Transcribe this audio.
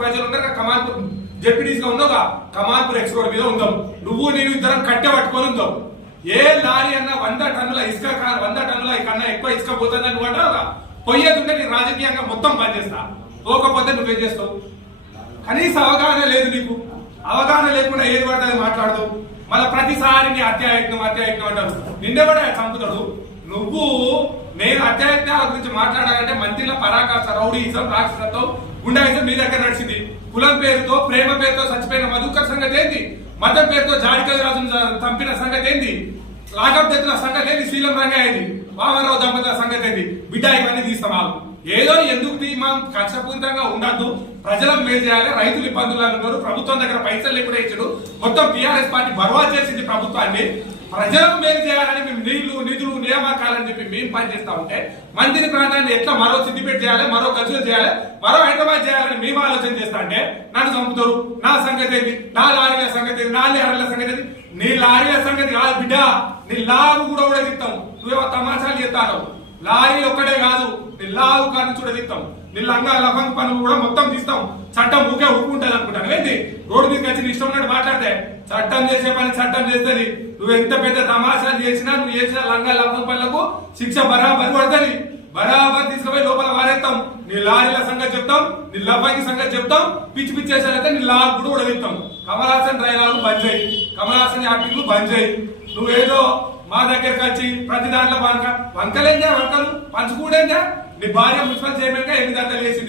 ప్రజలు ఉన్నారు కమాన్పూర్ జెడ్పీటీస్గా ఉన్నావుగా కమాన్పూర్ ఎక్స్ రోడ్ మీద ఉందాం. నువ్వు నేను ఇద్దరం కట్టె పట్టుకొని ఉందాం. ఏ లారీ అన్న వంద టన్నుల ఇసుక వంద టన్నుల కన్నా ఎక్కువ ఇసుక పోతుందని నువ్వు అంటావుగా పోయేది నేను రాజకీయంగా మొత్తం బంద్ చేస్తా పోకపోతే నువ్వేం చేస్తావు? కనీస అవగాహన లేదు నీకు. అవగాహన లేకుండా ఏది పడితే అది మాట్లాడదు. మళ్ళీ ప్రతిసారి నీ అత్యాయత్నం అత్యాయత్నం అంటారు. పడే చంపుతాడు? నువ్వు నేను అత్యాయత్నాల గురించి మాట్లాడాలంటే మంత్రిల పరాకాశ రౌడీజం రాక్షసత్వం గుండాయిజం మీ దగ్గర నడిచింది. కులం పేరుతో ప్రేమ పేరుతో చచ్చిపోయిన మధుకర్ సంగతి ఏంది? మతం పేరుతో జాడికల్ రాజును చంపిన సంగతి ఏంది? లాకప్ తెచ్చిన సంగతి ఏంది? శ్రీలం రంగయ్యది ఏంది దంపతుల సంగతి ఏంది? బిడ్డ ఇవన్నీ తీస్తాం వాళ్ళు ఏదో ఎందుకు మనం కష్టపూరితంగా ఉండద్దు. ప్రజలకు మేలు చేయాలి. రైతులు ఇబ్బందులు ఉన్నారు ప్రభుత్వం దగ్గర పైసలు లేకుండా ఇచ్చాడు. మొత్తం టీఆర్ఎస్ పార్టీ బర్వా చేసింది ప్రభుత్వాన్ని. ప్రజలకు మేలు చేయాలని మేము నీళ్ళు నిధులు నియామకాలని చెప్పి మేము పనిచేస్తా ఉంటే మంత్రి ప్రాంతాన్ని ఎట్లా మరో సిద్దిపేట చేయాలి మరో గజులు చేయాలి మరో హైదరాబాద్ చేయాలని మేము ఆలోచన చేస్తా అంటే నన్ను చంపుతారు. నా సంగతి ఏంది? నా లారీల సంగతి ఏంది? నా లారీల సంగతి ఏంది? నీ లారీల సంగతి కాదు బిడ్డ. నీ లాగు కూడా కూడా తిస్తాం నువ్వేమో తమాషాలు చేస్తాను లారీ ఒక్కటే కాదు నీ లాగు కానీ చూడదిస్తాం నీ లంగా లఫంగ్ పనులు కూడా మొత్తం తీస్తాం. చట్టం ఊకే ఊరుకుంటది అనుకుంటాను. ఏంటి నీ ఇష్టం ఉన్నట్టు మాట్లాడితే చట్టం చేసే పని చట్టం చేస్తుంది. నువ్వు ఎంత పెద్ద తమాషాలు చేసినా నువ్వు చేసిన లంగా లఫంగ్ పనులకు శిక్ష బరాబర్ పడుతుంది. బరాబర్ తీసుకుపోయి లోపల వారేస్తాం నీ లారీల సంగతి చెప్తాం నీ లఫంగి సంగతి చెప్తాం పిచ్చి పిచ్చి చేసారైతే నీ లాగ్ కూడా ఉడవిస్తాం కమలాసన్ రైలాలు బంద్ చేయి. కమలాసన్ యాక్టింగ్లు బంద్ చేయి. నువ్వేదో మా దగ్గరకు వచ్చి ప్రతి దాంట్లో వంక వంకలేందా వంకలు? పంచుకూడేందా? నీ భార్య మున్సిపల్ చైర్మన్గా ఎన్ని దాంట్లో వేసింది.